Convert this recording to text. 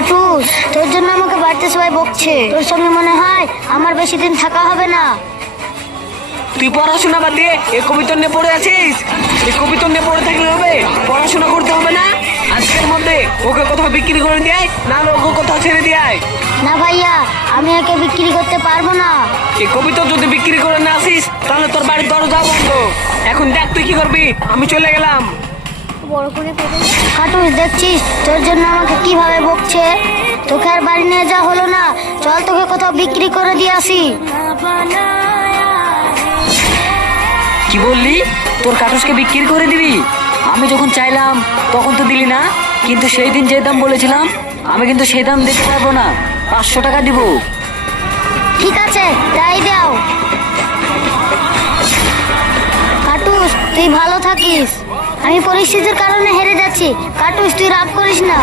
কাটুস। তোর জন্য আমাকে বাড়িতে সবাই বকছে। তোর সঙ্গে মনে হয় আমার বেশি দিন থাকা হবে না। তুই পড়াশোনা বাদ দিয়ে এই কবিতা নিয়ে পড়ে আছিস? এই কবিতা নিয়ে পড়ে থাকলে হবে? পড়াশোনা করতে হবে না? আজকের মধ্যে ওকে কোথাও বিক্রি করে দেয় না ওকে কোথাও ছেড়ে দেয় না ভাইয়া আমি একে বিক্রি করতে পারব না। এই কবিতা যদি বিক্রি করে না আসিস তাহলে তোর বাড়ির দরজা বন্ধ। এখন দেখ তুই কি করবি? আমি চলে গেলাম। কাটুস দেখছিস? তোর জন্য আমাকে কীভাবে বকছে তোকে আর বাড়ি নিয়ে যা হলো না। চল তোকে কোথাও বিক্রি করে দিয়ে আসি। কি বললি? তোর কাটুসকে বিক্রি করে দিবি? আমি যখন চাইলাম তখন তো দিলি না। কিন্তু সেই দিন যে দাম বলেছিলাম আমি কিন্তু সেই দাম দিতে পারব না। পাঁচশো টাকা দিব। ঠিক আছে তাই দাও। কাটুস তুই ভালো থাকিস। আমি পরিস্থিতির কারণে হেরে যাচ্ছি। কাটুস তুই রাগ করিস না।